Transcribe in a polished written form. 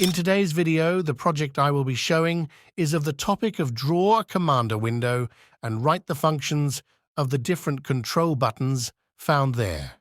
In today's video, the project I will be showing is of the topic of draw a commander window and write the functions of the different control buttons found there.